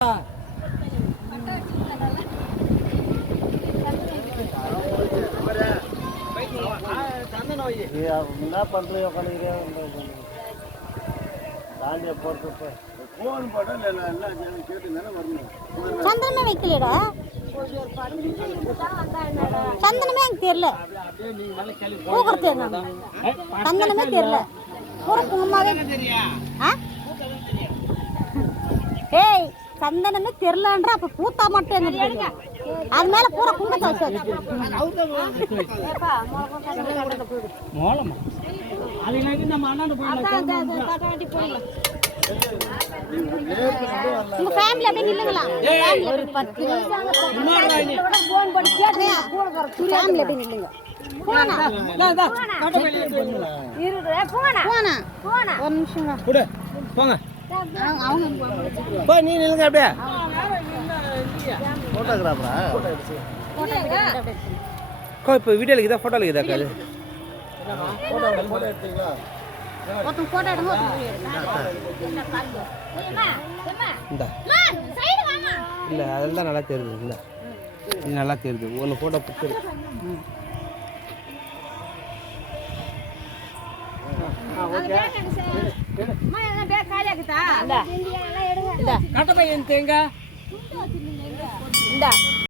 என்ன பண்றீங்க உட்காந்துக்கிறேன் தாண்டிய போட்டு ஃபோன் போட்டால் எல்லாம் கேட்டுதானே வரணும். சந்தனமே வைக்கலடா, சந்தனமே எனக்கு தெரியல, பூக்கிறது சந்தனமே தெரியல, பூரா குங்குமாவே. ஏய் சந்தனமே தெரியலன்ற அப்ப பூத்தா மட்டும் என்ன தெரியும்? அது மேல பூரா குங்குமத்தை வச்சாச்சு. உங்க ஃபேமிலி அப்படியே நில்லுங்களா? ஒரு 10 ஃபேமிலி அப்படியே நில்லுங்க. போனா ஒரு நிமிஷம் போங்க. நீ நில்லுங்க அப்படியே. போட்டோகிராஃபரா? இப்போ வீடியோல இதா போட்டோல இதா காது. போட்டோ எடுத்தீங்களா? ஒருத்தன் போட்டோ எடுங்க, இல்லை அதில் தான் நல்லா தெரியுது. இல்லை இது நல்லா தெரியுது. ஒன்று ஃபோட்டோ பிடிச்சிரு. இந்த